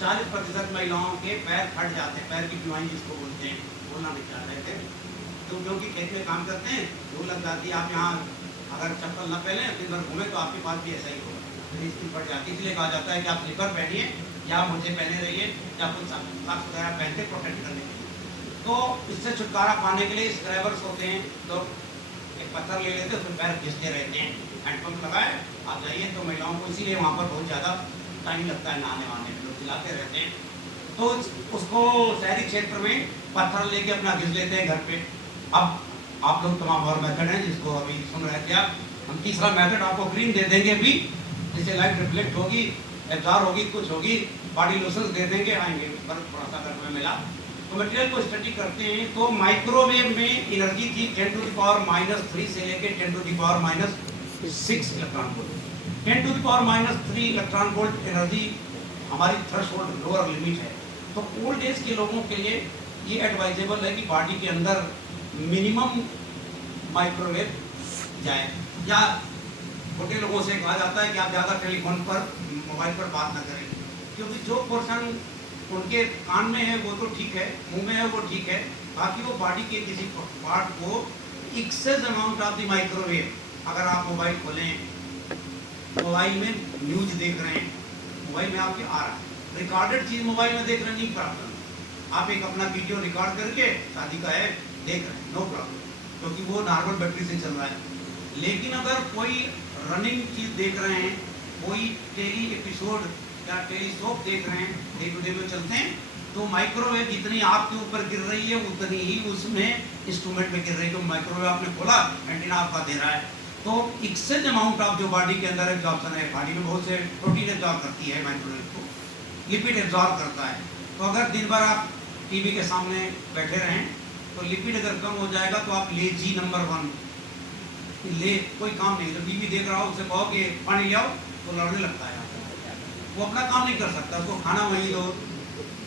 40% महिलाओं के पैर फट जाते हैं, पैर की जुआई जिसको बोलते हैं, बोलना नहीं चाह रहे थे। तो क्योंकि खेत में काम करते हैं, धूल लग जाती है, आप यहाँ अगर चप्पल न पहने दिन भर घूमें तो आपके पास भी ऐसा ही होगा, स्किन फट जाती है। इसलिए कहा जाता है कि आप स्लीपर पहनिए या मोजे पहने रहिए या कुछ साफ वगैरह पहन के प्रोटेक्ट करने के लिए। तो इससे छुटकारा पाने के लिए स्क्रैबर्स होते हैं, तो एक पत्थर ले लेते हैं, उसमें पैर घिसते रहते हैं, हैंडपम्प लगाए आप जाइए। तो महिलाओं को इसीलिए वहाँ पर बहुत ज़्यादा टाइम लगता है नहाने वहाने में, लोग चिल्लाते रहते हैं। तो उसको शहरी क्षेत्र में पत्थर लेके अपना घिस लेते हैं घर पे। अब आप लोग तमाम और मेथड हैं जिसको अभी सुन रहे थे आप, हम तीसरा मेथड आपको ग्रीन दे देंगे भी, जिससे लाइट रिफ्लेक्ट होगी, एब्जॉर्ब होगी, कुछ होगी, बॉडी लोशंस दे देंगे, आएंगे पर थोड़ा सा अगर हमें मिला। तो मटेरियल को स्टडी करते हैं तो माइक्रोवेव में एनर्जी थी 10⁻³ से लेके 10⁻⁶ electron volt. 10⁻³ electron volt energy हमारी थ्रेशोल्ड लोअर लिमिट है। तो ओल्ड एज के लोगों के लिए ये एडवाइजेबल है कि बॉडी के अंदर मिनिमम माइक्रोवेव जाए, या छोटे लोगों से कहा जाता है कि आप ज़्यादा टेलीफोन पर मोबाइल पर बात ना करें, क्योंकि जो पोर्शन उनके कान में है वो तो ठीक है, मुंह में है वो ठीक है, बाकी वो बॉडी के किसी पार्ट को excess amount of the microwave, अगर आप मोबाइल खोलें, मोबाइल में न्यूज देख रहे हैं, मोबाइल में आपके आ रहा है, रिकॉर्डेड चीज़ मोबाइल में देख रहे हैं, नहीं प्रॉब्लम। आप एक अपना वीडियो रिकॉर्ड करके शादी का है देख रहे हैं, नो प्रॉब्लम, क्योंकि वो नॉर्मल बैटरी से चल रहा है। लेकिन अगर कोई रनिंग चीज़ देख रहे हैं, कोई टेली एपिसोड या टेलीसोप देख रहे हैं, डे टू डे में चलते हैं, तो माइक्रोवेव जितनी आपके ऊपर गिर रही है उतनी ही उसमें इंस्ट्रूमेंट में गिर रही है। तो माइक्रोवेव आपने खोला, एंटीना आपका दे रहा है, तो एक्सेस अमाउंट ऑफ जो बॉडी के अंदर एब्जॉर्प्शन है, बॉडी में बहुत से प्रोटीन एब्जॉर्ब करती है माइक्रोवेव को, लिपिड एब्जॉर्ब करता है। तो अगर दिन भर आप टीवी के सामने बैठे रहें तो लिपिड अगर कम हो जाएगा तो आप लेजी नंबर 1, ले कोई काम नहीं। तो टीवी देख रहा हो, उससे कहो कि पानी ले आओ तो लड़ने लगता है, वो अपना काम नहीं कर सकता, उसको खाना वहीं दो,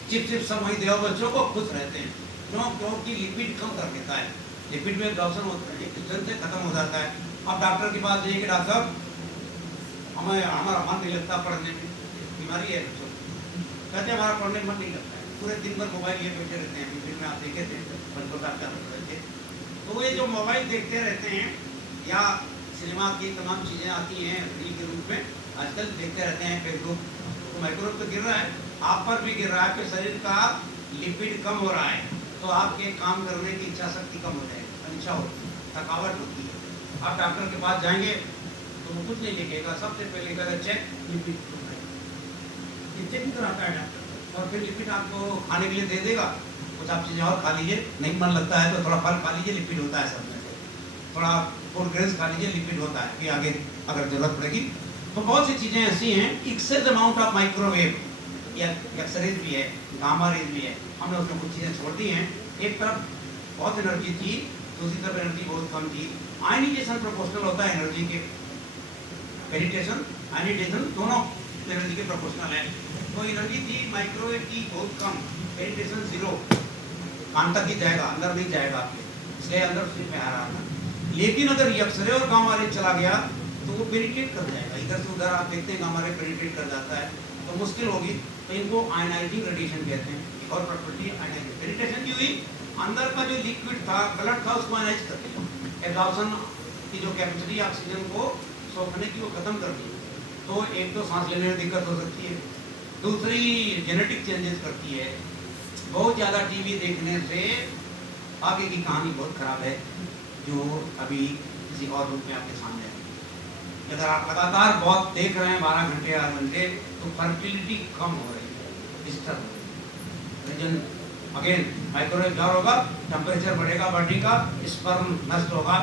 चिप्स सब वहीं दे, बच्चों को खुश रहते हैं। क्यों? क्योंकि लिपिड कम कर देता है, लिपिड में एब्जॉर्प्शन होता है, किचन से खत्म हो जाता है। अब डॉक्टर के पास जाइए कि डॉक्टर साहब हमारा मन नहीं लगता पढ़ने में, बीमारी है, कहते हैं हमारा पढ़ने में मन नहीं लगता है, पूरे दिन भर मोबाइल लिए बैठे रहते हैं। फिर में आप देखे थे बच्चों का क्या रहे थे, तो ये जो मोबाइल देखते रहते हैं या सिनेमा की तमाम चीज़ें आती हैं रील के रूप में आजकल देखते रहते हैं, फेसबुक, तो माइक्रोवेव तो गिर रहा है, आप पर भी गिर रहा है, आपके शरीर का लिपिड कम हो रहा है, तो आपके काम करने की इच्छा शक्ति कम हो जाएगी, अनिच्छा होती है, थकावट होती है। आप डॉक्टर के पास जाएंगे तो वो कुछ नहीं लिखेगा, सबसे पहले कहेगा चेक लिपिड, ये चेक कराता है डॉक्टर, और फिर लिपिड आपको खाने के लिए दे देगा, कुछ आप चीज़ें और खा लीजिए, नहीं मन लगता है तो थोड़ा फल खा लीजिए, लिपिड होता है सब में से, थोड़ा फूड ग्रेन्स खा लीजिए, लिपिड होता है, कि आगे अगर जरूरत पड़ेगी। तो बहुत सी चीज़ें ऐसी हैं, एक्सेस अमाउंट ऑफ माइक्रोवेव या एक्सरेज भी है, गामा रेज भी है, हमने उसमें कुछ चीज़ें छोड़ दी हैं। एक तरफ बहुत एनर्जी थी, दूसरी तरफ एनर्जी बहुत कम थी। आयनिजेशन प्रोपोर्शनल होता है एनर्जी के, पेनिट्रेशन आयनिजेशन दोनों एनर्जी के प्रोपोर्शनल है। तो एनर्जी थी माइक्रोवेव की बहुत कम, पेनिट्रेशन 0, कान तक ही जाएगा, अंदर नहीं जाएगा आपके, इसलिए अंदर सिर्फ में आ रहा था। लेकिन अगर एक्सरे और गामा रे चला गया तो वो पेनिट्रेट कर जाएगा, इधर से उधर आप देखते हैं गामा रे पेनिट्रेट कर जाता है, तो मुश्किल होगी। तो इनको आयनाइजिंग रेडिएशन कहते हैं। एक और प्रॉपर्टी आयनाइजिंग, पेनिट्रेशन की हुई, अंदर का जो लिक्विड था, ब्लड था, उसको आयनाइज कर दिया, एब्जॉर्प्शन की जो कैपेसिटी ऑक्सीजन को सोखने की वो खत्म कर दी। तो एक तो सांस लेने में दिक्कत हो सकती है, दूसरी जेनेटिक चेंजेस करती है। बहुत ज़्यादा टीवी देखने से आगे की कहानी बहुत ख़राब है, जो अभी किसी और रूप में आपके सामने है। अगर आप लगातार बहुत देख रहे हैं 12 घंटे 8 घंटे, तो फर्टिलिटी कम हो रही है, डिस्टर्ब हो रही है। रीजन अगेन माइक्रोवेव जार होगा, टेम्परेचर बढ़ेगा, बॉडी का स्पर्म नष्ट होगा।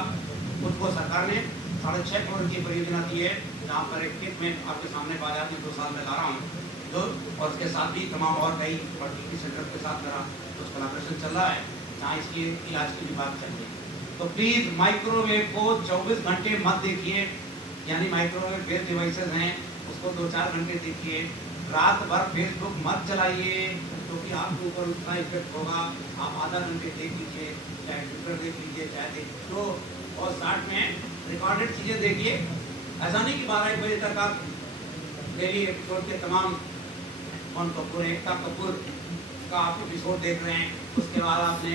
उसको सरकार ने 6.5 करोड़ की परियोजना दी है, जहाँ पर एक खेत में आपके सामने बाजार में 2 साल में ला रहा हूँ, जो और उसके साथ भी तमाम और कई फर्टिलिटी सेंटर के साथ मेरा कुछ कोलैबोरेशन चल रहा है, जहाँ इसके इलाज की भी बात चल रही है। तो प्लीज़ माइक्रोवेव को 24 घंटे मत देखिए, यानी माइक्रोवेव बेस्ड डिवाइसेस हैं उसको 2-4 घंटे देखिए। रात भर फेसबुक मत चलाइए, क्योंकि आपके ऊपर उतना इफेक्ट होगा। आप आधा घंटे देख लीजिए, चाहे ट्विटर देख लीजिए, चाहे देख तो, और साथ में रिकॉर्डेड चीज़ें देखिए। ऐसा नहीं कि 12-1 बजे तक आप डेली एपिसोड के तमाम लक्ष्मण कपूर, एकता कपूर का आप एपिसोड देख रहे हैं, उसके बाद आपने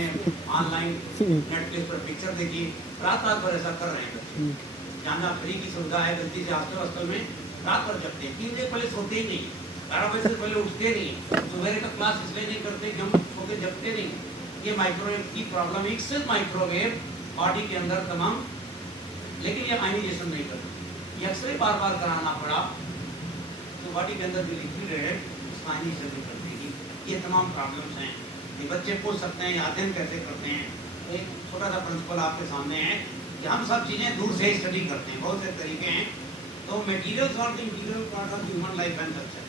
ऑनलाइन नेटफ्लिक्स पर पिक्चर देखी, रात रात भर ऐसा कर रहे हैं बच्चे। जहाँ फ्री की सुविधा है, गलती से हॉस्टल में रात भर जगते हैं, 3 बजे पहले सोते ही नहीं, 12 बजे से पहले उठते नहीं, सुबह का क्लास इसलिए नहीं करते कि हम सोते जगते नहीं। ये माइक्रोवेव की प्रॉब्लम, एक सिर्फ माइक्रोवेव बॉडी के अंदर तमाम, लेकिन ये आयनाइजेशन नहीं करता, ये एक्सरे बार बार कराना पड़ा तो बॉडी के अंदर जो लिक्विड है उसका आयनाइजेशन नहीं कर देगी। ये तमाम प्रॉब्लम्स हैं। ये बच्चे पूछ सकते हैं अध्ययन कैसे करते हैं। एक छोटा सा प्रिंसिपल आपके सामने है कि हम सब चीज़ें दूर से स्टडी करते हैं, बहुत से तरीके हैं। तो मटेरियल्स और interior part of human life and culture,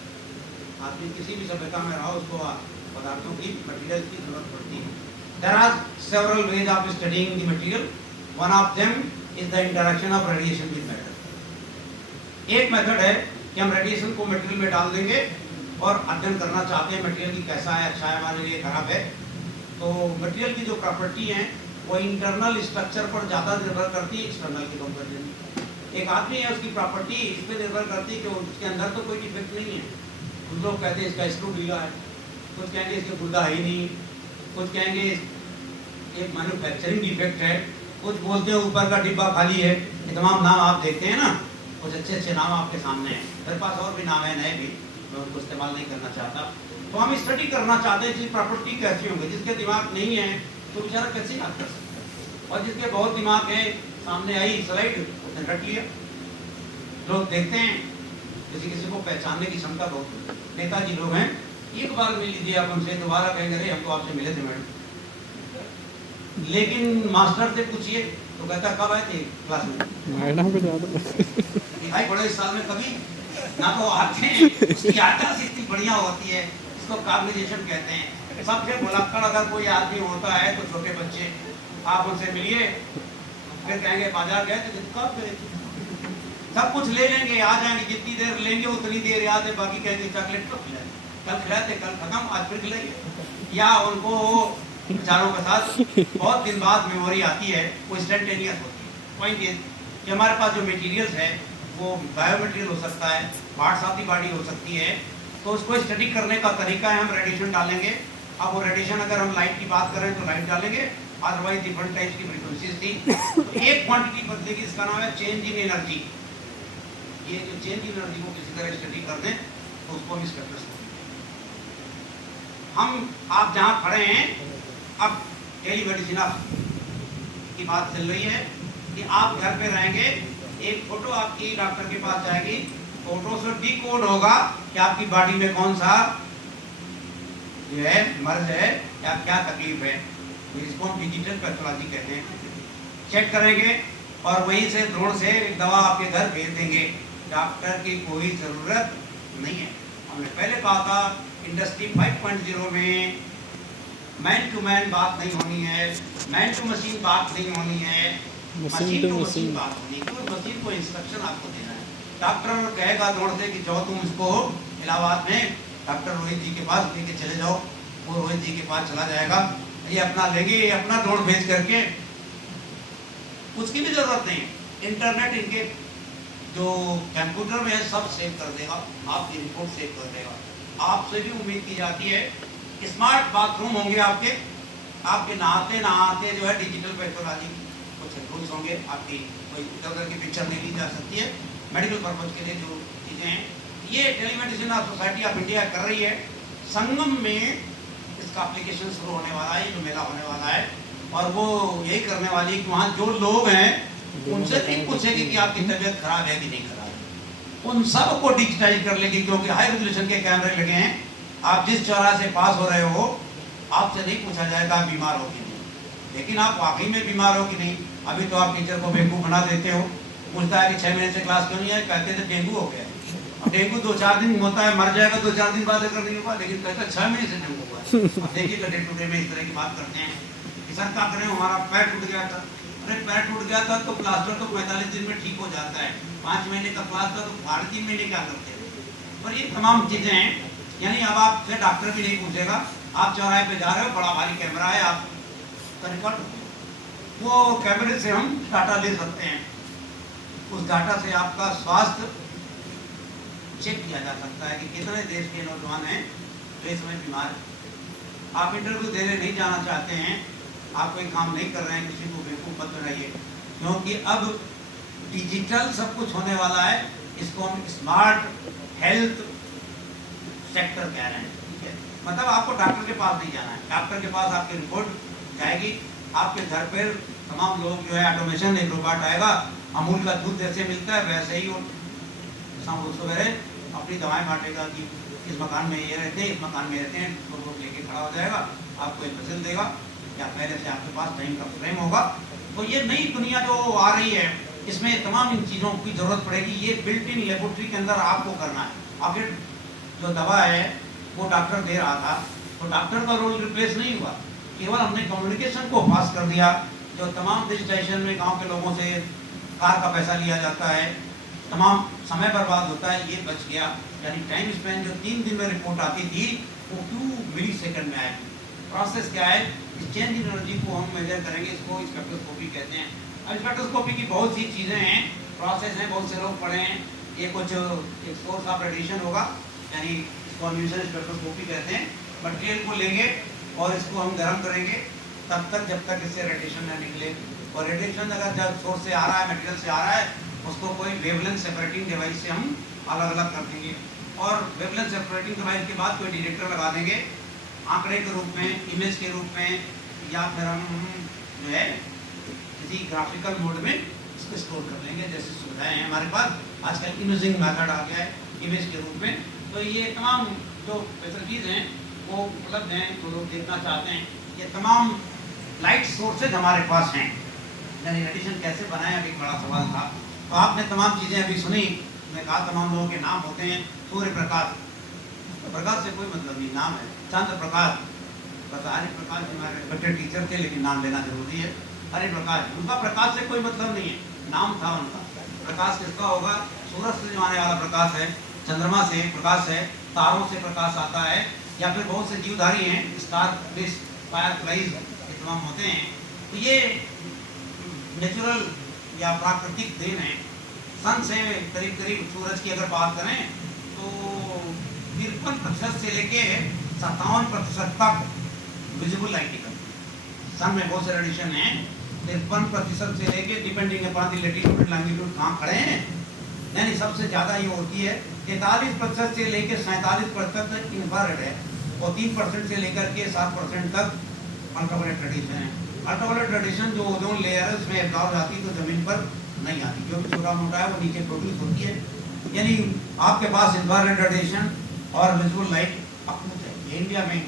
आदमी किसी भी सभ्यता में रहा उसको पदार्थों की, मटेरियल्स की जरूरत पड़ती है। There are several ways of studying the material, one of them is the interaction of radiation with matter. एक मेथड है कि हम रेडिएशन को मटेरियल में डाल देंगे और अध्ययन करना चाहते हैं मटेरियल की कैसा है, अच्छा है, हमारे लिए खराब है। तो मटेरियल की जो प्रॉपर्टी है वो इंटरनल स्ट्रक्चर पर ज़्यादा निर्भर करती है एक्सटर्नल के कंपेरिजन। एक आदमी है उसकी प्रॉपर्टी इस पर निर्भर करती है कि उसके अंदर तो कोई डिफेक्ट नहीं है। कुछ लोग कहते हैं इसका स्क्रू ढीला है, कुछ कहेंगे इसके गुद्दा है ही नहीं, कुछ कहेंगे एक मैन्युफैक्चरिंग डिफेक्ट है, कुछ बोलते हैं ऊपर का डिब्बा खाली है। ये तमाम नाम आप देखते हैं ना, कुछ अच्छे अच्छे नाम आपके सामने हैं। मेरे पास और भी नाम है नए भी, मैं उनको इस्तेमाल नहीं करना चाहता। तो हम स्टडी करना चाहते हैं कि प्रॉपर्टी कैसी होंगी। जिसके दिमाग नहीं है तो बेचारा कैसे याद कर सकता है, और जिसके बहुत दिमाग है, सामने आई स्लाइड उसने रट लिया। लोग देखते हैं किसी किसी को पहचानने की क्षमता बहुत, नेताजी लोग हैं, एक बार मिल लीजिए आप उनसे, दोबारा कहेंगे अरे हम तो आपसे मिले थे मैडम। लेकिन मास्टर से पूछिए तो कहता कब आए थे क्लास में, मैडम को ज्यादा भाई बड़े साल में कभी ना तो आते हैं, उसकी याददाश्त इतनी बढ़िया होती है, इसको कॉग्निशन कहते हैं। सबसे भुलक्कड़ अगर कोई आदमी होता है तो छोटे बच्चे, आप उनसे मिलिए फिर कहेंगे बाजार गए थे, कब गए थे, सब कुछ ले लेंगे, आ जाएंगे, जितनी देर लेंगे उतनी देर याद है, बाकी कहेंगे चॉकलेट कब खिलाए, कल खिलाए थे, कल खत्म, आज फिर खिलाइए। या उनको विचारों के साथ बहुत दिन बाद मेमोरी आती है, वो इंस्टेंटेनियस होती है। पॉइंट ये कि हमारे पास जो मटेरियल्स है वो बायोमटेरियल हो सकता है, पार्ट्स ऑफ दी बॉडी हो सकती है। तो उसको स्टडी करने का तरीका है हम रेडिएशन डालेंगे। अब वो रेडिएशन अगर हम लाइट की बात करें तो लाइट डालेंगे, अदरवाइज डिफरेंट टाइप्स की फ्रीक्वेंसीज थी। तो एक क्वांटिटी बदलेगी, इसका नाम है चेंज इन एनर्जी। ये जो चेंज इन एनर्जी को किसी तरह स्टडी कर दें तो उसको हम स्पेक्ट्रोस्कोपी। हम आप जहाँ खड़े हैं, अब टेलीमेडिसिन की बात चल रही है कि आप घर पे रहेंगे, एक फोटो आपकी डॉक्टर के पास जाएगी, फोटो से डिकोड होगा कि आपकी बॉडी में कौन सा जो है मर्ज है या क्या तकलीफ है। तो इसको हम डिजिटल पैथोलॉजी कहते हैं। चेक करेंगे और वहीं से ड्रोन से एक दवा आपके घर भेज देंगे। डॉक्टर की कोई ज़रूरत नहीं है। हमने पहले कहा था इंडस्ट्री 5.0 में मैन टू मैन बात नहीं होनी है, मैन टू मशीन बात नहीं होनी है, मशीन टू मशीन बात होनी है। तो मशीन को इंस्ट्रक्शन आपको देना है। डॉक्टर कहेगा दौड़ से कि जाओ तुम इसको इलाहाबाद में डॉक्टर रोहित जी के पास लेके चले जाओ, वो रोहित जी के पास चला जाएगा, ये अपना लेंगे, ये अपना दौड़ भेज करके, उसकी भी जरूरत नहीं है। इंटरनेट इनके जो कंप्यूटर में है सब सेव कर देगा, आपकी रिपोर्ट सेव कर देगा। आपसे भी उम्मीद की जाती है स्मार्ट बाथरूम होंगे आपके नहाते नहाते जो है डिजिटल पैथोलॉजी कुछ रूल्स होंगे, आपकी कोई इधर की पिक्चर नहीं ली जा सकती है। मेडिकल पर्पज के लिए जो चीज़ें हैं, ये telemedicine of society of India कर रही है। संगम में इसका एप्लीकेशन शुरू होने वाला है, जो मेला होने वाला है, और वो यही करने वाली कि वहाँ जो लोग हैं उनसे नहीं पूछेगी कि आपकी तबीयत खराब है कि नहीं खराब है, उन सब को डिजिटाइज कर लेगी, क्योंकि हाई रेजोल्यूशन के कैमरे लगे हैं। आप जिस चौराहे से पास हो रहे हो, आपसे नहीं पूछा जाएगा आप बीमार हो कि नहीं, लेकिन आप वाकई में बीमार हो कि नहीं। अभी तो आप टीचर को बेवकूफ़ बना देते हो, पूछता है कि 6 महीने से क्लास क्यों नहीं है, कहते थे डेंगू हो गया। अब डेंगू 2-4 दिन होता है, मर जाएगा 2-4 दिन बाद अगर नहीं होगा, लेकिन कहता है 6 महीने से डेंगू हुआ है। अब देखिएगा डे टू डे में इस तरह की बात करते हैं कि सर क्या करें, हमारा पैर टूट गया था। अरे पैर टूट गया था तो प्लास्टर तो 45 दिन में ठीक हो जाता है, 5 महीने का प्लास्टर तो 3 महीने क्या करते हैं। पर ये तमाम चीज़ें हैं, यानी अब आपसे डॉक्टर भी नहीं पूछेगा। आप चौराहे पे जा रहे हो, बड़ा भारी कैमरा है, आप रिकॉर्ड, वो कैमरे से हम डाटा ले सकते हैं। उस डाटा से आपका स्वास्थ्य चेक किया जा सकता है कि कितने देश के नौजवान हैं जो इस समय बीमार हैं। आप इंटरव्यू देने नहीं जाना चाहते हैं, आप कोई काम नहीं कर रहे हैं, किसी को बेवकूफ़ मत बनाइए, क्योंकि अब डिजिटल सब कुछ होने वाला है। इसको हम स्मार्ट हेल्थ सेक्टर कह रहे हैं, ठीक है। मतलब आपको डॉक्टर के पास नहीं जाना है, डॉक्टर के पास आपकी रिपोर्ट जाएगी, आपके घर पर तमाम लोग जो है ऑटोमेशन, एक रोबोट आएगा, अमूल का दूध जैसे मिलता है वैसे ही वो शाम सवेरे अपनी दवाएं बांटेगा कि इस मकान में ये रहते हैं, इस मकान में रहते हैं, तो लेके खड़ा हो जाएगा, आपको एक मसल देगा या पहले से आपके पास टाइम का फ्रेम होगा। तो ये नई दुनिया जो आ रही है, इसमें तमाम इन चीज़ों की ज़रूरत पड़ेगी। ये बिल्ट इन लेबोरेटरी के अंदर आपको करना है। आखिर जो दवा है वो डॉक्टर दे रहा था, तो डॉक्टर का रोल रिप्लेस नहीं हुआ, केवल हमने कम्युनिकेशन को पास कर दिया। जो तमाम डिजिटाइजेशन में गाँव के लोगों से कार का पैसा लिया जाता है, तमाम समय बर्बाद होता है, ये बच गया। यानी टाइम स्पेन जो 3 दिन में रिपोर्ट आती थी वो 2 मिली सेकेंड में आएगी। प्रोसेस क्या है, इस चेंज इन एनर्जी को हम मेजर करेंगे, इसको स्पेक्ट्रोस्कोपी कहते हैं। अब स्पेक्ट्रोस्कोपी की बहुत सी चीज़ें हैं, प्रोसेस हैं, बहुत से लोग पढ़े हैं। ये कुछ एक सोर्स ऑफ रेडिएशन होगा, यानी इसको हम न्यूटन स्पेक्ट्रोस्कोपी कहते हैं। मटेरियल को लेंगे और इसको हम गर्म करेंगे तब तक जब तक इससे रेडिएशन न निकले। और रेडिएशन अगर जब सोर्स से आ रहा है, मटेरियल से आ रहा है, उसको कोई वेवलेंथ सेपरेटिंग डिवाइस से हम अलग अलग कर देंगे। और वेवलेंथ सेपरेटिंग डिवाइस के बाद कोई डिटेक्टर लगा देंगे, आंकड़े के रूप में, इमेज के रूप में, या फिर हम जो है किसी ग्राफिकल मोड में इसको स्टोर कर लेंगे। जैसे सुविधाएं हैं हमारे पास, आजकल इमेजिंग मेथड आ गया है इमेज के रूप में। तो ये तमाम जो फैसिलिटीज़ हैं वो उपलब्ध हैं, जो लोग देखना चाहते हैं। ये तमाम लाइट सोर्सेज हमारे पास हैं। यानी रेडिएशन कैसे बनाएं, अभी एक बड़ा सवाल था। तो आपने तमाम चीज़ें अभी सुनी, मैं कहा तमाम लोगों के नाम होते हैं। सूर्य प्रकाश, तो प्रकाश से कोई मतलब नहीं, नाम है चंद्र प्रकाश। बस हरि प्रकाश हमारे रिस्पेक्टेड टीचर थे, लेकिन नाम लेना जरूरी है। हरि प्रकाश, उनका प्रकाश से कोई मतलब नहीं है, नाम था उनका। प्रकाश किसका होगा? सूरज से जो आने वाला प्रकाश है, चंद्रमा से प्रकाश है, तारों से प्रकाश आता है, या फिर बहुत से जीवधारी हैं, स्टार फिश, फायरफ्लाइज, ये तमाम होते हैं। तो ये नेचुरल या प्राकृतिक देन है। सन से करीब करीब सूरज की अगर बात करें तो 53% से लेके 57% तक विजिबल लाइट निकलती है। सन में बहुत से रेडिएशन है, 53% से लेके, depending upon the latitude and longitude कहाँ खड़े हैं, यानी सबसे ज़्यादा ये होती है 43% से लेके 47% तक इंफ्रारेड है, और 3% से लेकर के 7% तक अल्ट्रावायलेट रेडिएशन है। अल्ट्रावायलेट रेडिएशन जो ओजोन लेयर है उसमें एब्जॉर्ब जाती है, तो ज़मीन पर नहीं आती, जो भी छोटा मोटा है वो नीचे प्रोड्यूस होती है। यानी आपके पास इंफ्रारेड रेडिएशन और विजुअल लाइट अपूत है। ये इंडिया में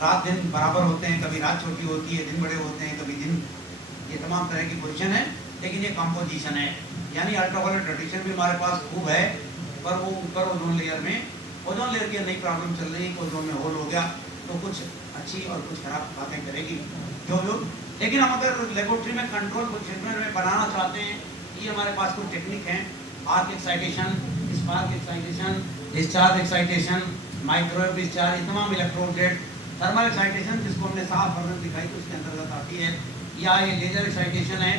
रात दिन बराबर होते हैं, कभी रात छोटी होती है, दिन बड़े होते हैं, कभी दिन, ये तमाम तरह की पोजीशन है। लेकिन ये कंपोजिशन है, यानी अल्ट्रावायलेट रेडिएशन भी हमारे पास खूब है, पर वो ऊपर ओजोन लेयर में, ओजोन लेयर की नई प्रॉब्लम चल रही है कि ओजोन में होल हो गया, तो कुछ अच्छी और कुछ खराब बातें करेगी जो। लेकिन हम अगर लेबोरेटरी में कंट्रोल को ट्रीटमेंट में बनाना चाहते हैं, ये हमारे पास कुछ टेक्निक हैं। Arc excitation, spark excitation, discharge excitation, microwave discharge, ये तमाम इलेक्ट्रोडेट, थर्मल एक्साइटेशन जिसको हमने साफ वर्णन दिखाई तो उसके अंतर्गत आती है, या ये लेजर एक्साइटेशन है।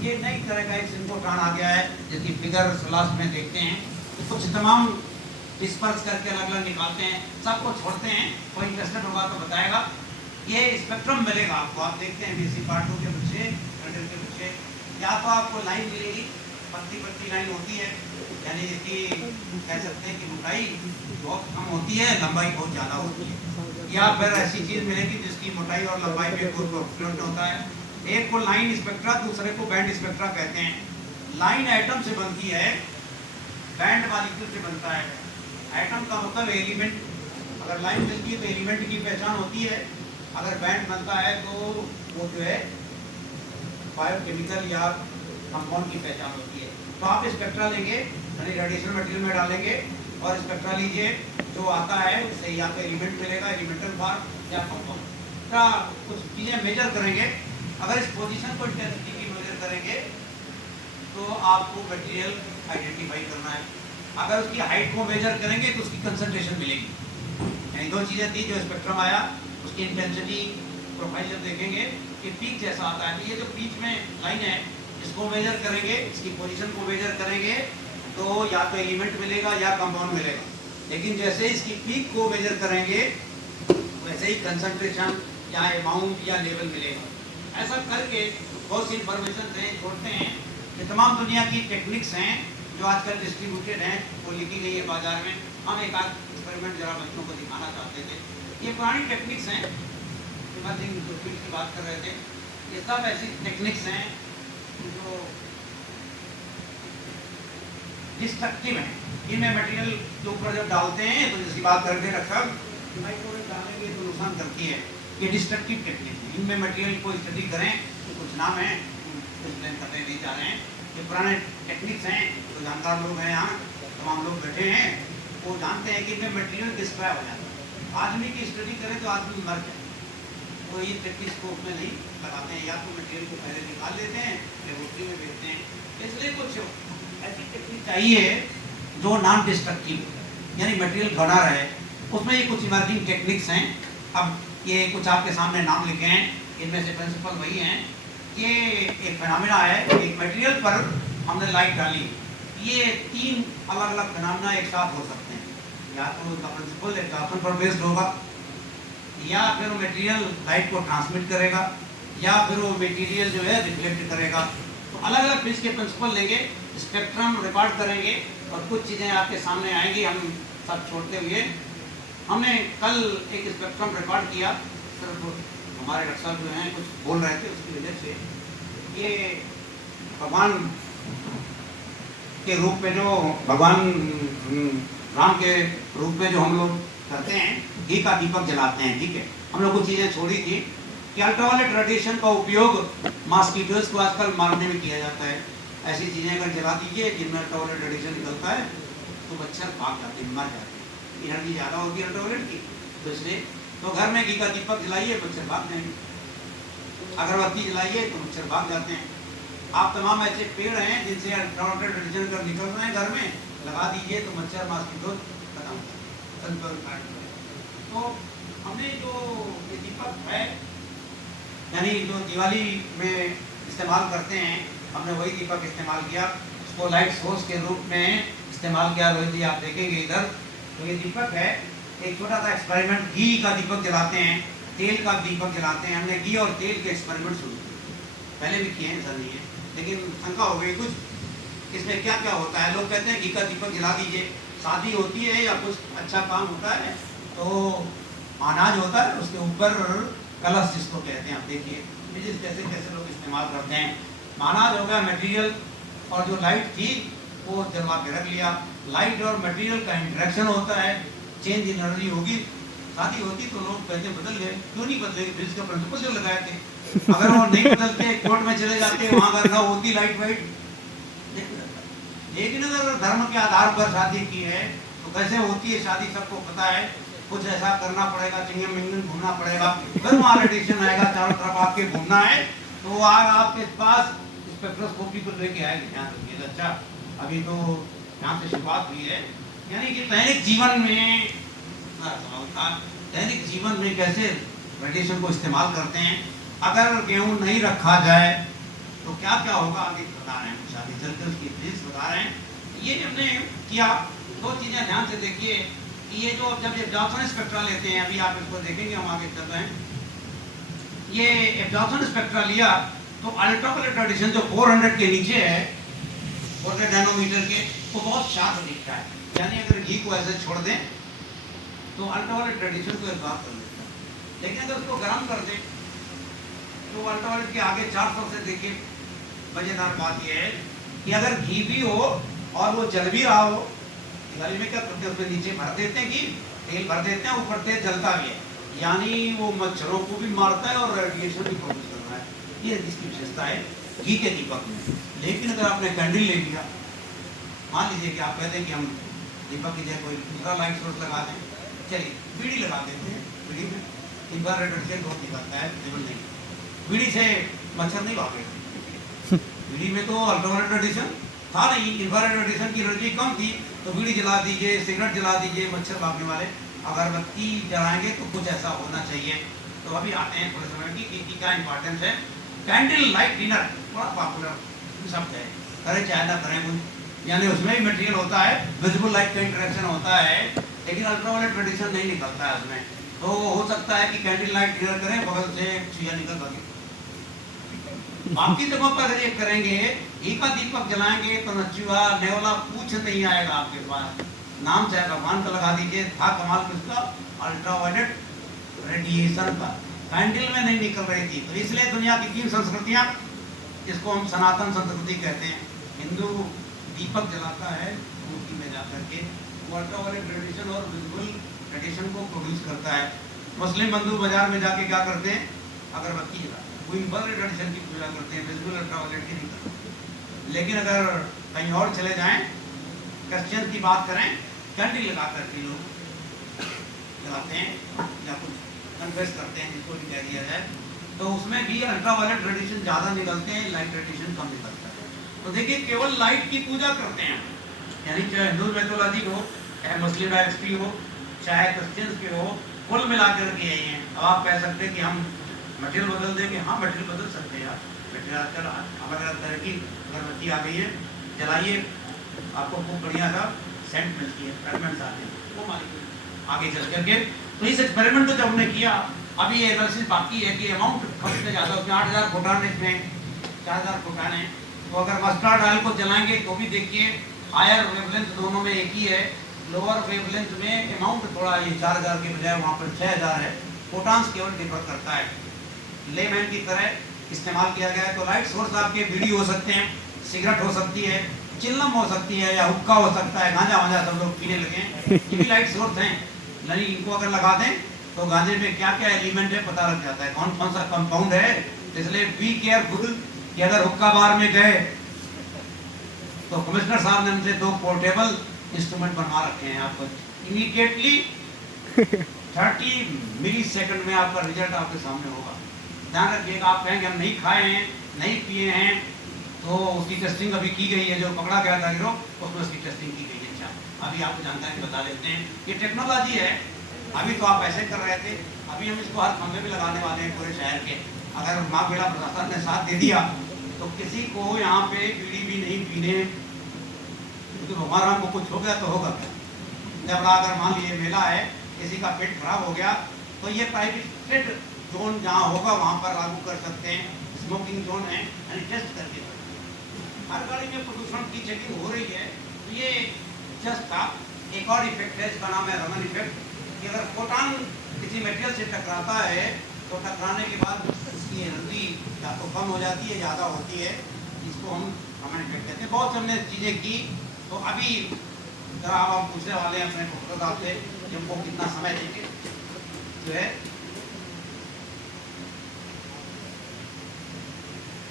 ये नई तरह का एक सिंक्रोट्रॉन आ गया है, जिसकी फिगर लास्ट में देखते हैं। तो कुछ तमाम डिस्पर्स करके अलग अलग निकालते हैं, सबको छोड़ते हैं। कोई इंटरेस्टेड होगा तो बताएगा। ये स्पेक्ट्रम मिलेगा आपको, आप देखते हैं BSc पार्ट 2 के बच्चे, अंडर के बच्चे, या तो आपको लाइन मिलेगी, पतली पतली लाइन होती है, यानी इसकी कह सकते हैं कि मोटाई बहुत कम होती है, लंबाई बहुत ज़्यादा होती है। या फिर ऐसी चीज़ मिलेगी जिसकी मोटाई और लंबाई में कोई प्रोपोर्शनल होता है। एक को लाइन स्पेक्ट्रा, दूसरे को बैंड स्पेक्ट्रा कहते हैं। लाइन एटम से बनती है, बैंड मॉलिक्यूल से बनता है। एटम का मतलब एलिमेंट, अगर लाइन मिलती है तो एलिमेंट की पहचान होती है, अगर बैंड बनता है तो वो जो है बायोकेमिकल या कंपाउंड की पहचान होती है। तो आप स्पेक्ट्रा लेंगे, यानी रेडिएशन मटेरियल में डालेंगे, और स्पेक्ट्रा लीजिए, जो आता है उससे या तो एलिमेंट मिलेगा, एलिमेंटल फॉर्म या कंपाउंड का। कुछ चीज़ें मेजर करेंगे, अगर इस पोजीशन को इंटेंसिटी की मेजर करेंगे तो आपको मटेरियल आइडेंटिफाई करना है। अगर उसकी हाइट को मेजर करेंगे तो उसकी कंसंट्रेशन मिलेगी। यानी दो चीज़ें थी, जो स्पेक्ट्रम आया उसकी इंटेंसिटी प्रोफाइल जब देखेंगे कि पीक जैसा आता है, तो ये जो बीच में लाइन है इसको मेजर करेंगे, इसकी पोजीशन को मेजर करेंगे, तो या तो एलिमेंट मिलेगा या कंपाउंड मिलेगा, लेकिन जैसे इसकी पीक को मेजर करेंगे वैसे ही कंसंट्रेशन या अमाउंट या लेवल मिलेगा। ऐसा करके बहुत सी इंफॉर्मेशन हैं छोड़ते हैं। ये तमाम दुनिया की टेक्निक्स हैं जो आजकल डिस्ट्रीब्यूटेड हैं, वो लिखी गई है बाजार में। हम एक आध एक्सपेरिमेंट जरा बच्चों को दिखाना चाहते थे। ये पुरानी टेक्निक्स हैं, इमर्जिंग जो फील्ड की बात कर रहे थे, ये सब ऐसी टेक्निक्स हैं जो डिस्ट्रक्टिव हैं। इनमें मटेरियल के ऊपर जब डालते हैं तो जैसी बात करके रखा माइक्रोवेव डालेंगे तो नुकसान करती है। ये डिस्ट्रक्टिव टेक्निक है। इनमें मटेरियल को स्टडी करें तो कुछ नाम है, एक्सप्लेन करने नहीं जा रहे हैं। ये पुराने टेक्निक्स हैं, तो जानकार लोग हैं यहाँ तमाम लोग बैठे हैं, वो जानते हैं कि इनमें मटेरियल डिस्ट्रॉय हो जाता है। आदमी की स्टडी करें तो आदमी मर जाए, तो ये टेक्निक्स को उसमें नहीं लगाते हैं, या तो मटेरियल को पहले निकाल लेते हैं लेबोरेटरी में भेजते हैं। इसलिए कुछ ऐसी टेक्निक चाहिए जो नॉन डिस्ट्रक्टिव, यानी मटेरियल बना रहे। उसमें ये कुछ इमर्जिंग टेक्निक्स हैं। अब ये कुछ आपके सामने नाम लिखे हैं, इनमें से प्रिंसिपल वही हैं। ये एक फिनोमेना है, एक मटेरियल पर हमने लाइट डाली, ये 3 अलग अलग फिनोमेना एक साथ हो सकते हैं। या तो उसका प्रिंसिपल एब्जॉर्प्शन पर बेस्ड होगा, या फिर वो मटेरियल लाइट को ट्रांसमिट करेगा, या फिर वो मटेरियल जो है रिफ्लेक्ट करेगा। तो अलग अलग फिजिक्स के प्रिंसिपल लेंगे, स्पेक्ट्रम रिकॉर्ड करेंगे और कुछ चीज़ें आपके सामने आएंगी हम सब छोड़ते हुए। हमने कल एक स्पेक्ट्रम रिकॉर्ड किया, सिर्फ हमारे डॉक्टर साहब जो हैं कुछ बोल रहे थे उसकी वजह से। ये भगवान के रूप में, जो भगवान राम के रूप में जो हम लोग करते हैं, घी का दीपक जलाते हैं। ठीक है, हम लोग कुछ चीज़ें छोड़ी थी कि अल्ट्रावायलेट रेडिएशन का उपयोग मॉस्किटोज को आजकल मारने में किया जाता है। ऐसी चीज़ें अगर जला दीजिए जिनमें अल्ट्रावायलेट रेडिएशन निकलता है तो मच्छर भाग जाते हैं, मर जाते हैं। एनर्जी ज़्यादा होगी अल्ट्रावायलेट की, तो इसलिए तो घर में घी का दीपक जलाइए, मच्छर भाग जाएंगे। अगरबत्ती जलाइए तो मच्छर भाग जाते हैं। आप तमाम ऐसे पेड़ हैं जिनसे अल्ट्रावायलेट रेडिएशन कर निकल रहे हैं, घर में लगा दीजिए तो मच्छर मॉस्किटो खत्म हो जाए। तो हमने जो ये दीपक है, यानी जो दिवाली में इस्तेमाल करते हैं, हमने वही दीपक इस्तेमाल किया, उसको लाइट सोर्स के रूप में इस्तेमाल किया। रोहित जी आप देखेंगे इधर, तो ये दीपक है। एक छोटा सा एक्सपेरिमेंट, घी का दीपक जलाते हैं, तेल का दीपक जलाते हैं। हमने घी और तेल के एक्सपेरिमेंट शुरू किए, पहले भी किए हैं, ऐसा नहीं है, लेकिन शंका हो गई कुछ इसमें क्या क्या होता है। लोग कहते हैं घी का दीपक जला दीजिए, शादी होती है या कुछ अच्छा काम होता है तो अनाज होता है, उसके ऊपर कलश जिसको कहते हैं, आप देखिए कैसे कैसे लोग इस्तेमाल करते हैं। अनाज हो गया मटेरियल, और जो लाइट थी वो जलवा के रख लिया। लाइट और मटेरियल का इंटरेक्शन होता है, चेंज एनर्जी होगी। शादी होती तो लोग कहते बदल गए, क्यों नहीं बदले, फिजिक्स का प्रिंसिपल जो लगाए थे, अगर वो नहीं बदलते कोर्ट में चले जाते, वहाँ अगर ना होती लाइट वाइट। लेकिन अगर धर्म के आधार पर शादी की है तो कैसे होती है शादी सबको पता है। कुछ ऐसा करना पड़ेगा, चिंगम मिंगम घूमना पड़ेगा, फिर वहाँ रेडिएशन आएगा, चारों तरफ आपके घूमना है तो आग आपके पास स्पेक्ट्रोस्कोपी को लेके आएगी। ध्यान रखिए। अच्छा, अभी तो यहाँ से शुरुआत हुई है, यानी कि दैनिक जीवन में कैसे रेडिएशन को इस्तेमाल करते हैं। अगर गेहूँ नहीं रखा जाए तो क्या क्या होगा, आगे बता रहे हैं, शादी चलते उसकी फिजिक्स बता रहे हैं। ये हमने किया, 2 चीज़ें ध्यान से देखिए कि ये जो जब एब्जॉर्प्शन स्पेक्ट्रा लेते हैं, अभी आप इसको देखेंगे, हम आगे चल रहे हैं। ये एब्जॉर्प्शन स्पेक्ट्रा लिया तो अल्ट्रावायलेट रेडिएशन जो 400 के नीचे है, 400 नैनोमीटर के, वो बहुत शार्प दिखता है। यानी अगर घी को ऐसे छोड़ दें तो अल्ट्रावायलेट रेडिएशन को एब्जॉर्ब कर लेता है, लेकिन अगर उसको गर्म कर दें तो अल्ट्रावायलेट के आगे 400 से देखिए। मजेदार बात यह है कि अगर घी भी हो और वो जल भी रहा हो, दिवाली में क्या करते हैं, उसमें नीचे भर देते हैं, घी तेल भर देते हैं, ऊपर तेल जलता भी है, यानी वो मच्छरों को भी मारता है और रेडिएशन भी प्रोड्यूस कर रहा है। ये इसकी विशेषता है घी के दीपक में। लेकिन अगर आपने कैंडल ले लिया, मान लीजिए कि आप कहते हैं कि हम दीपक की जगह कोई दूसरा लाइट सोर्स लगा दें, चलिए बीड़ी लगा देते हैं। बीड़ी में इंफ्रारेड रेडिएशन बहुत निकलता है, केवल नहीं, बीड़ी से मच्छर नहीं भागेगा। बीड़ी में तो अल्ट्रावायलेट रेडिएशन था नहीं, इंफ्रारेड रेडिएशन की एनर्जी कम थी, तो बीड़ी जला दीजिए, सिगरेट जला दीजिए, मच्छर भागने वाले। अगरबत्ती जलाएंगे तो कुछ ऐसा होना चाहिए। तो अभी आते हैं थोड़े समय की क्या इंपॉर्टेंस है। कैंडल लाइट डिनर बड़ा पॉपुलर शब्द है, करें चाहे ना करें, यानी उसमें भी मटेरियल होता है, विजिबल लाइट का इंटरेक्शन होता है, लेकिन अल्ट्रावायलेट रेडिएशन नहीं निकलता है उसमें। तो हो सकता है कि कैंडल लाइट क्लियर करें, बगल से चुया निकल सके। बाकी जगहों पर अगर ये करेंगे, एक का दीपक जलाएंगे तो न चूहा नेवला पूछ नहीं आएगा आपके पास। नाम चाहे भगवान का लगा दीजिए, था कमाल किसका, अल्ट्रावायलेट रेडिएशन का। कैंडल में नहीं निकल रही थी। तो इसलिए दुनिया की 3 संस्कृतियां, जिसको हम सनातन संस्कृति कहते हैं, हिंदू दीपक जलाता है मूर्ति में जाकर के, वो अल्ट्रावायलेट रेडिएशन और विजिबल रेडिएशन को प्रोड्यूस करता है। मुस्लिम बंधु बाजार में जाके क्या करते हैं, अगरबत्ती जलाते हैं, वो इंफ्रारेड रेडिएशन की पूजा करते हैं, विजिबल अल्ट्रावायलेट की नहीं करते। लेकिन अगर कहीं और चले जाएं, क्रिश्चियन की बात करें, कैंडल लगा करके लोग जलाते हैं या कुछ कन्फेस करते हैं, जिसको भी कह दिया जाए, तो उसमें भी अल्ट्रावायलेट रेडिएशन ज़्यादा निकलते हैं, लाइट रेडिएशन कम निकलता है। तो देखिए, केवल लाइट की पूजा करते हैं, यानी चाहे हिंदू मैथोलॉजी हो, चाहे मुस्लिम डायनेस्टी हो, चाहे क्रिश्चियंस के हो, कुल मिलाकर के यही हैं। अब आप कह सकते हैं कि हम मटेरियल बदल देंगे, हाँ मटेरियल बदल सकते हैं यार। मटेरियल आजकल हमारे तरह की अगरबत्ती आ गई है, जलाइए, आपको खूब बढ़िया सा सेंट मिलती है, फ्रेगमेंट्स आते हैं, वो मालिक आगे चल करके। तो इस एक्सपेरिमेंट को जब हमने किया, अभी ये एनालिसिस बाकी है कि अमाउंट खर्च से ज़्यादा, उसमें 8000 फोटान है, इसमें 4000 फोटान है। तो अगर मस्टर्ड ऑयल को जलाएंगे तो भी देखिए हायर वेवलेंथ दोनों में एक ही है, लोअर वेवलेंथ में अमाउंट थोड़ा ये 4000 के बजाय वहाँ पर 6000 है, फोटान्स केवल डिफर करता है। लेमैन की तरह इस्तेमाल किया गया है। तो लाइट सोर्स आपके बीड़ी हो सकते हैं, सिगरेट हो सकती है, चिल्लम हो सकती है, या हुक्का हो सकता है, गांजा वांजा सब लोग पीने लगे हैं, ये भी लाइट सोर्स हैं। यानी इनको अगर लगा दें तो गांजे में क्या क्या एलिमेंट है पता लग जाता है, कौन कौन सा कंपाउंड है। तो इसलिए बी केयरफुल कि अगर हुक्का बार में गए तो कमिश्नर साहब ने हमसे 2 पोर्टेबल इंस्ट्रूमेंट बनवा रखे हैं, आपको इमीडिएटली 30 मिली सेकंड में आपका रिजल्ट आपके सामने होगा। ध्यान रखिएगा, आप कहेंगे हम नहीं खाए हैं, नहीं पिए हैं, तो उसकी टेस्टिंग अभी की गई है, जो पकड़ा गया था गिरोह, उसमें उसकी टेस्टिंग की गई है। अच्छा, अभी आपको जानकारी बता देते हैं, ये टेक्नोलॉजी है। अभी तो आप ऐसे कर रहे थे, अभी हम इसको हर खंभे में लगाने वाले हैं पूरे शहर के। अगर माँ बेड़ा प्रशासन ने साथ दे दिया तो किसी को यहाँ पे बीड़ी भी नहीं पीने, क्योंकि भगवान राम को कुछ हो गया तो होगा क्या। जब अगर मान लीजिए मेला है, किसी का पेट खराब हो गया, तो ये प्राइवेट जोन जहाँ होगा वहाँ पर लागू कर सकते हैं। स्मोकिंग जोन है, यानी टेस्ट करके हर गाड़ी में प्रदूषण की चेकिंग हो रही है। तो ये जस्ट था। एक और इफेक्ट है, इसका नाम है रमन इफेक्ट, कि अगर फोटान किसी मटेरियल से टकराता है तो टकराने के बाद उसकी एनर्जी या तो कम हो जाती है, ज़्यादा होती है, इसको हम रमन इफेक्ट कहते हैं। बहुत से हमने चीज़ें की। तो अभी जरा आप हम पूछने वाले हैं अपने प्रोफेसर साहब से कि हमको कितना समय देंगे। जो है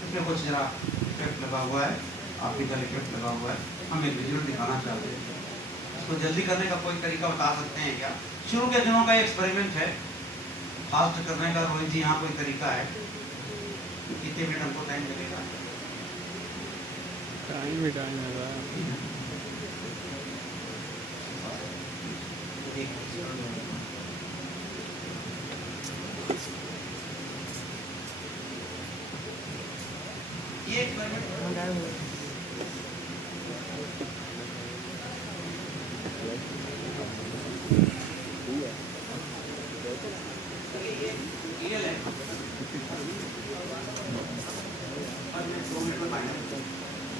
इसमें कुछ जरा इफेक्ट लगा हुआ है, ऑप्टिकल इफेक्ट लगा हुआ है, हम एक विजुअल दिखाना चाहते हैं। इसको जल्दी करने का कोई तरीका बता सकते हैं क्या? शुरू के दिनों का एक्सपेरिमेंट है, फास्ट करने का। रोहित जी, यहाँ कोई तरीका है? कितने मिनट हमको टाइम लगेगा? टाइम भी टाइम है। ये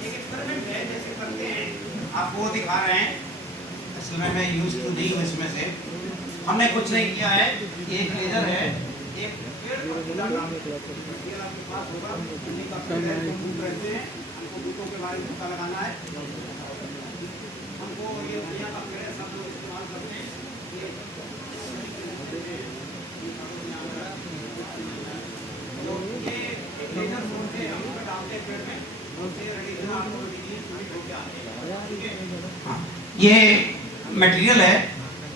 एक्सपेरिमेंट है, जैसे करते हैं आपको दिखा रहे हैं। असल में मैं यूज टू नहीं हूँ इसमें से। हमने कुछ नहीं किया है, एक लेजर है, एक पेड़ आपके पास होगा, रहते हैं, हमको बूटों के बारे में पता लगाना है। हमको ये दुनिया का पेड़ सब लोग इस्तेमाल करते हैं। तो ये एक लेजर फोन के हम डालते हैं पेड़ में, ये मटेरियल है,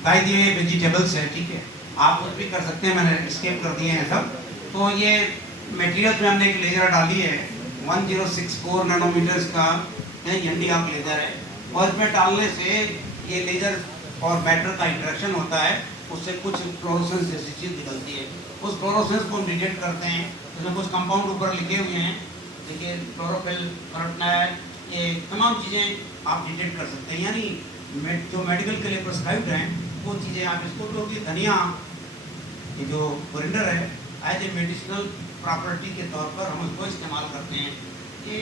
गाय दिए वेजिटेबल्स है, ठीक है, आप कुछ भी कर सकते हैं, मैंने स्केप कर दिए हैं सब। तो ये मटेरियल में हमने एक लेजर डाली है, 1064 नैनोमीटर्स का NdArc लेजर है, और इसमें डालने से ये लेजर और बैटर का इंटरेक्शन होता है, उससे कुछ फ्लोरोसेंस जैसी चीज़ निकलती है। उस फ्लोरोसेंस को हम डिटेक्ट करते हैं। उसमें कुछ कंपाउंड ऊपर लिखे हुए हैं, देखिए क्लोरोफिल, कैरोटीनॉइड, ये तमाम चीज़ें आप डिटेक्ट कर सकते हैं। यानी जो मेडिकल के लिए प्रिस्क्राइब्ड हैं वो चीज़ें आप इसको दोगे। धनिया ये जो कोरिएंडर है एज ए मेडिसिनल प्रॉपर्टी के तौर पर हम उसको इस्तेमाल करते हैं। ये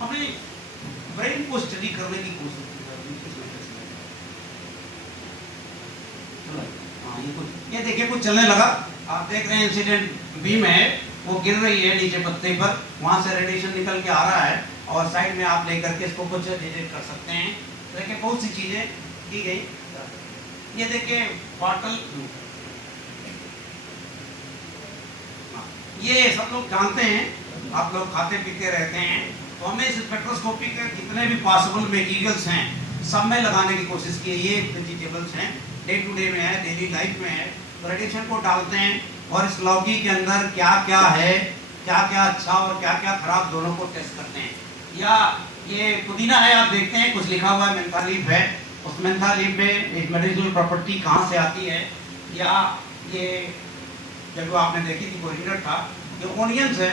अपने ब्रेन को स्टडी करने की कोशिश की। ये देखिए कुछ चलने लगा, आप देख रहे हैं इंसिडेंट बीम है वो गिर रही है नीचे पत्ते पर, वहां से रेडिएशन निकल के आ रहा है और साइड में आप लेकर के इसको कुछ डिटेक्ट कर सकते हैं। देखिए बहुत सी चीजें की गई। ये देखिए बॉटल, ये सब लोग जानते हैं, आप लोग खाते पीते रहते हैं, तो हमने इस स्पेक्ट्रोस्कोपी के जितने भी पॉसिबल मटेरियल्स हैं सब में लगाने की कोशिश की है। ये वेजिटेबल्स हैं, डे टू डे में है, डेली लाइफ में है, तो रेडिएशन को डालते हैं और इस लौकी के अंदर क्या क्या है, क्या क्या अच्छा और क्या क्या खराब, दोनों को टेस्ट करते हैं। या ये पुदीना है, आप देखते हैं कुछ लिखा हुआ है मेंथा लीफ है, उस मेंथा लीफ में एक मेडिसिनल प्रॉपर्टी कहाँ से आती है। या ये जब आपने देखी थी कोरिएंडर था, ये ओनियंस है,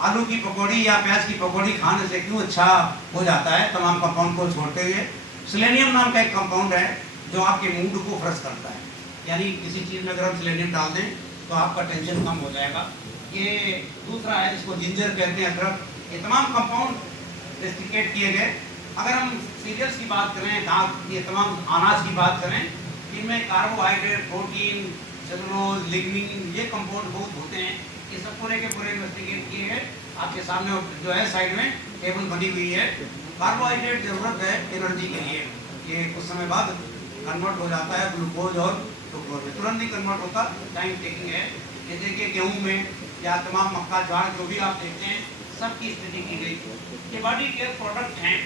आलू की पकौड़ी या प्याज की पकौड़ी खाने से क्यों अच्छा हो जाता है तमाम कंपाउंड को छोड़ते हुए। सेलेनियम नाम का एक कंपाउंड है जो आपके मूड को फ्रेश करता है, यानी किसी चीज़ में अगर हम सेलेनियम डाल दें तो आपका टेंशन कम हो जाएगा। ये दूसरा है जिसको जिंजर कहते हैं, अदरक। ये तमाम कंपाउंड डिस्टिकेट किए गए। अगर हम सीरियल्स की बात करें, दाल, ये तमाम अनाज की बात करें, इनमें कार्बोहाइड्रेट, प्रोटीन, सेलुलोज, लिग्निन, ये कंपाउंड बहुत होते हैं। ये सब पूरे के पूरे इन्वेस्टिगेट किए हैं। आपके सामने जो है साइड में टेबल बनी हुई है। कार्बोहाइड्रेट जरूरत है एनर्जी के लिए, ये कुछ समय बाद कन्वर्ट हो जाता है ग्लूकोज और सुक्रोज में, तुरंत नहीं कन्वर्ट होता, टाइम टेकिंग है। जैसे कि गेहूं में या तमाम मक्का, ज्वार जो भी आप देखते हैं सबकी स्टडी की गई। ये बॉडी केयर प्रोडक्ट हैं,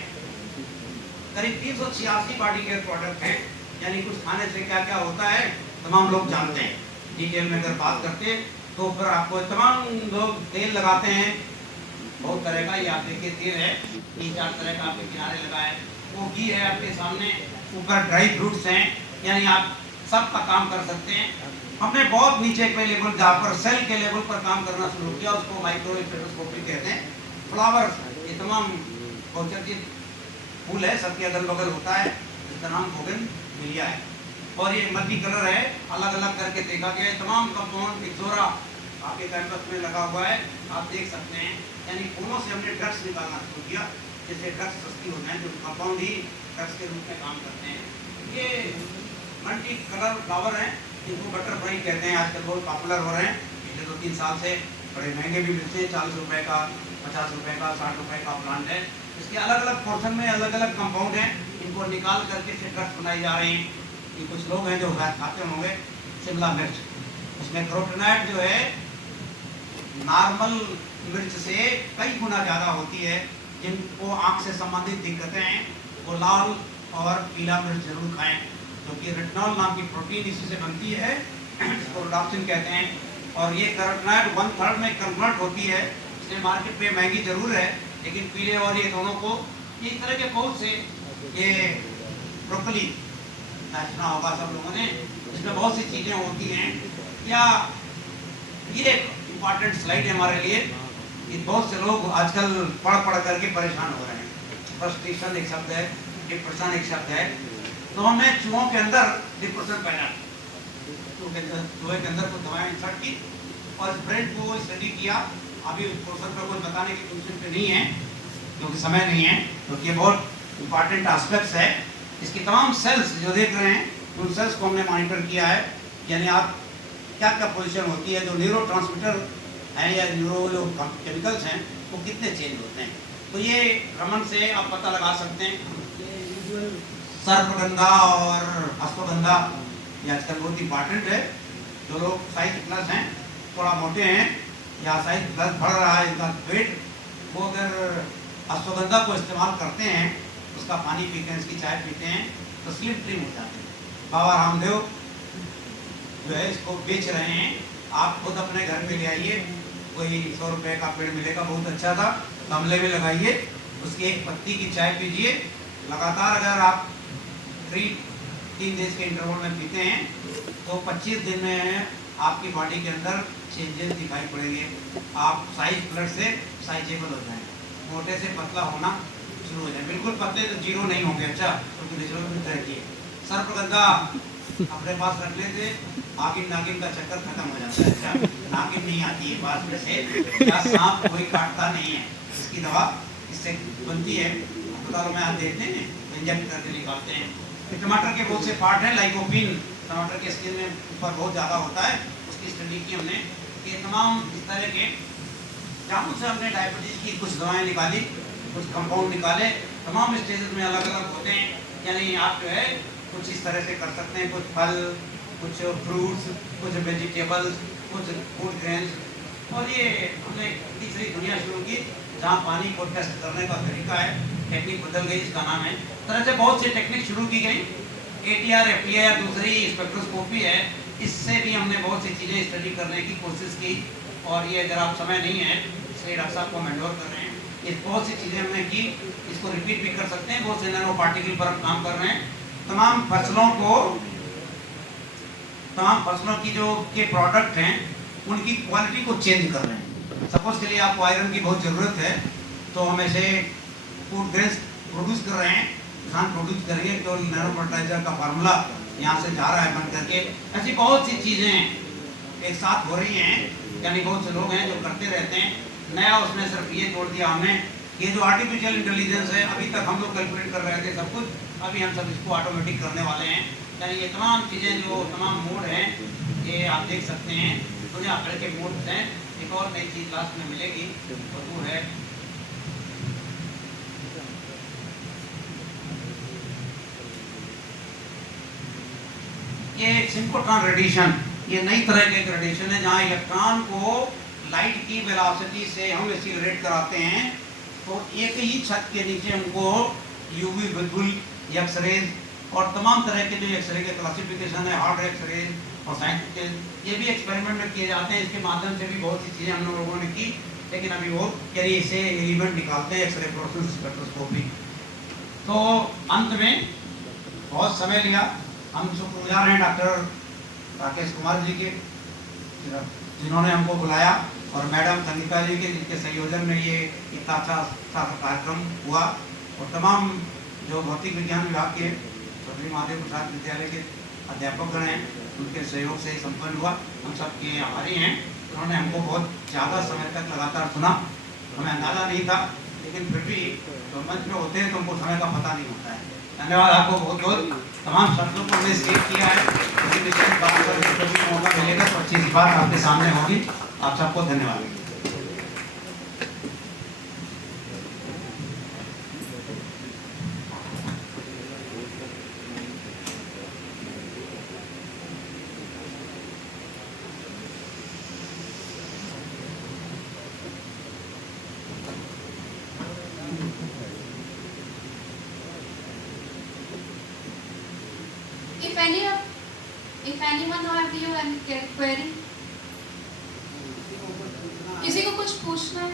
करीब 386 बॉडी केयर प्रोडक्ट हैं, यानी कुछ खाने से क्या क्या होता है तमाम लोग जानते हैं। डिटेल में अगर बात करते हैं तो फिर आपको तमाम लोग तेल लगाते हैं बहुत तरह का। ये आप देखिए तेल है, 3-4 तरह का आपके किनारे लगा है। वो घी है आपके सामने, ऊपर ड्राई फ्रूट्स हैं, यानी आप सब का काम कर सकते हैं। हमने बहुत नीचे के लेवल जहाँ पर सेल के लेवल पर काम करना शुरू किया, उसको माइक्रो स्पेक्ट्रोस्कोपी कहते हैं। फ्लावर्स, ये तमाम बहुचर्चित फूल है, सबके अगल बगल होता है, इसका नाम बोगनविलिया है। और ये मल्टी कलर है, अलग अलग करके देखा गया है। तमाम कंपाउंड इक्सोरा आपके कैंपस में लगा हुआ है, आप देख सकते हैं। यानी फूलों से हमने ड्रग्स निकालना शुरू किया, जिससे ड्रग्स सस्ती हो जाए, जो कंपाउंड ही ड्रग्स के रूप में काम करते हैं। ये मल्टी कलर फ्लावर हैं, इनको बटरफ्लाई कहते हैं, आजकल बहुत पॉपुलर हो रहे हैं। पिछले 2-3 साल से बड़े महंगे भी मिलते हैं, 40 रुपए का, 50 रुपए का, 60 रुपए का प्लांट है। इसके अलग अलग पोर्शन में अलग अलग कंपाउंड हैं, इनको निकाल करके से ड्रग्स बनाई जा रही हैं। ये कुछ लोग हैं जो खाते होंगे शिमला मिर्च, उसमें कैरोटीनॉइड जो है नॉर्मल मिर्च से कई गुना ज़्यादा होती है। जिनको आँख से संबंधित दिक्कतें हैं वो लाल और पीला मिर्च जरूर खाएं, क्योंकि रेटिनॉल नाम की प्रोटीन इसी से बनती है, इसको रोडाप्सिन कहते हैं। और ये कैरोटीनॉइड 1/3 में कन्वर्ट होती है, इसलिए मार्केट में महंगी जरूर है, लेकिन पीले और ये दोनों को, इस तरह के बहुत से, ये ब्रोकली सुना होगा सब लोगों ने, इसमें बहुत सी चीज़ें होती हैं। या ये इम्पॉर्टेंट स्लाइड है हमारे लिए, कि बहुत से लोग आजकल पढ़ करके परेशान हो रहे हैं। फ्रस्ट्रेशन एक शब्द है, डिप्रेशन एक शब्द है। तो हमने चूहों के अंदर डिप्रेशन पैदा, चूहे के अंदर कुछ दवाएं इंसर्ट की और ब्रेन को स्टडी किया। अभी उस पोर्शन पर कुछ बताने की पोजीशन पे नहीं है क्योंकि समय नहीं है, क्योंकि ये बहुत इंपॉर्टेंट एस्पेक्ट्स है। इसकी तमाम सेल्स जो देख रहे हैं उन सेल्स को हमने मॉनिटर किया है, यानी आप क्या क्या पोजीशन होती है, जो न्यूरो ट्रांसमीटर हैं या न्यूरो जो केमिकल्स हैं वो कितने चेंज होते हैं। तो ये रमन से आप पता लगा सकते हैं। सर्पगंधा और अश्वगंधा ये आजकल बहुत इंपॉर्टेंट है। जो लोग साइज प्लस हैं, थोड़ा मोटे हैं या साइज प्लस बढ़ रहा है इनका वेट, वो अगर अश्वगंधा को इस्तेमाल करते हैं, उसका पानी पीते हैं, इसकी चाय पीते हैं, तो स्लिम ट्रिम हो जाते हैं। बाबा रामदेव जो है इसको बेच रहे हैं, आप खुद अपने घर पे ले आइए, कोई 100 रुपये का पेड़ मिलेगा, बहुत अच्छा था, गमले में लगाइए, उसकी एक पत्ती की चाय पीजिए। लगातार अगर आप 3 3 डेज के इंटरवल में पीते हैं तो 25 दिन में आपकी बॉडी के अंदर चेंजेस दिखाई पड़ेंगे। आप साइज ब्लड से साइजेबल हो जाएंगे, मोटे से पतला होना शुरू हो जाए। बिल्कुल पतले तो जीरो नहीं होंगे, अच्छा क्योंकि नेचुरल में तरह की है। सर्पगंधा अपने पास रख लेते, आगिन नागिन का चक्कर खत्म हो जाता है। अच्छा नागिन नहीं आती है पास में से, या सांप कोई काटता नहीं है, इसकी दवा इससे बनती है। अस्पतालों में आप देखते हैं इंजेक्ट करके निकालते हैं। तो टमाटर के बहुत से पार्ट हैं, लाइकोपिन टमाटर के स्किन में ऊपर बहुत ज़्यादा होता है, उसकी स्टडी की हमने कि तमाम इस तरह के जामुन से हमने डायबिटीज़ की कुछ दवाएँ निकाली, कुछ कंपाउंड निकाले, तमाम स्टेजेस में अलग अलग होते हैं। यानी आप जो है कुछ इस तरह से कर सकते हैं, कुछ फल, कुछ फ्रूट्स, कुछ वेजिटेबल्स, कुछ फूड ग्रेन्स। और ये हमने तीसरी दुनिया शुरू की जहाँ पानी को टेस्ट करने का तरीका है, टेक्निक बदल गई, इसका नाम है। तरह से बहुत सी टेक्निक शुरू की गई। ATR FTIR दूसरी स्पेक्ट्रोस्कोपी है, इससे भी हमने बहुत सी चीज़ें स्टडी करने की कोशिश की। और ये अगर आप समय नहीं है, इसलिए डॉक्टर साहब को मेंडोर कर रहे हैं, ये बहुत सी चीज़ें हमने की, इसको रिपीट भी कर सकते हैं। बहुत से नैनो पार्टिकल पर हम काम कर रहे हैं। तमाम फसलों की जो के प्रोडक्ट हैं उनकी क्वालिटी को चेंज कर रहे हैं। सपोज के लिए आपको आयरन की बहुत ज़रूरत है, तो हम ऐसे फूड ग्रेन्स प्रोड्यूस कर रहे हैं, किसान प्रोड्यूस करेंगे तो नैनो फर्टिलाइजर का फार्मूला यहाँ से जा रहा है बन करके। ऐसी बहुत सी चीज़ें एक साथ हो रही हैं। यानी बहुत से लोग हैं जो करते रहते हैं। नया उसमें सिर्फ ये जोड़ दिया हमने, ये जो आर्टिफिशियल इंटेलिजेंस है, अभी तक हम लोग कैलकुलेट कर रहे थे सब कुछ, अभी हम सब इसको ऑटोमेटिक करने वाले हैं। यानी ये तमाम चीज़ें जो तमाम मोड हैं, ये आप देख सकते हैं, दुनिया भर के मोड्स हैं। एक और नई चीज़ लास्ट में मिलेगी और वो है ये सिंक्रोट्रॉन रेडिएशन। ये नई तरह के रेडिएशन है जहाँ इलेक्ट्रॉन को लाइट की वेलोसिटी से हम एक्सीलरेट कराते हैं। तो एक ही छत के नीचे हमको यूवी बिल्कुल एक्सरेज और तमाम तरह के जो एक्सरे के क्लासिफिकेशन है, हार्ड एक्सरेज और साइंटिफिक, ये भी एक्सपेरिमेंट में किए जाते हैं। इसके माध्यम से भी बहुत सी चीज़ें हम लोगों ने की, लेकिन अभी वो यानी इसे एलिमेंट निकालते हैं एक्सरे फ्लोरेसेंस स्पेक्ट्रोस्कोपी। तो अंत में बहुत समय लिया, हम शुक्रगुजार हैं डॉक्टर राकेश कुमार जी के जिन्होंने हमको बुलाया, और मैडम संगीता जी के जिनके संयोजन में ये इतना अच्छा कार्यक्रम हुआ। और तमाम जो भौतिक विज्ञान विभाग के चौधरी महादेव प्रसाद विद्यालय के अध्यापकगण हैं, उनके सहयोग से संपन्न हुआ। हम सब के आभारी हैं। उन्होंने हमको बहुत ज़्यादा समय तक लगातार सुना, हमें अंदाज़ा नहीं था, लेकिन फिर भी तो मंच में होते हैं तो हमको समय का पता नहीं होता है। धन्यवाद आपको बहुत बहुत। तमाम शब्दों को हमने स्टेट किया है, किसी विशेष बात पर कभी मौका मिलेगा तो अच्छी सी बात आपके सामने होगी। आप सबको धन्यवाद। If anyone have you any query, किसी को कुछ पूछना है?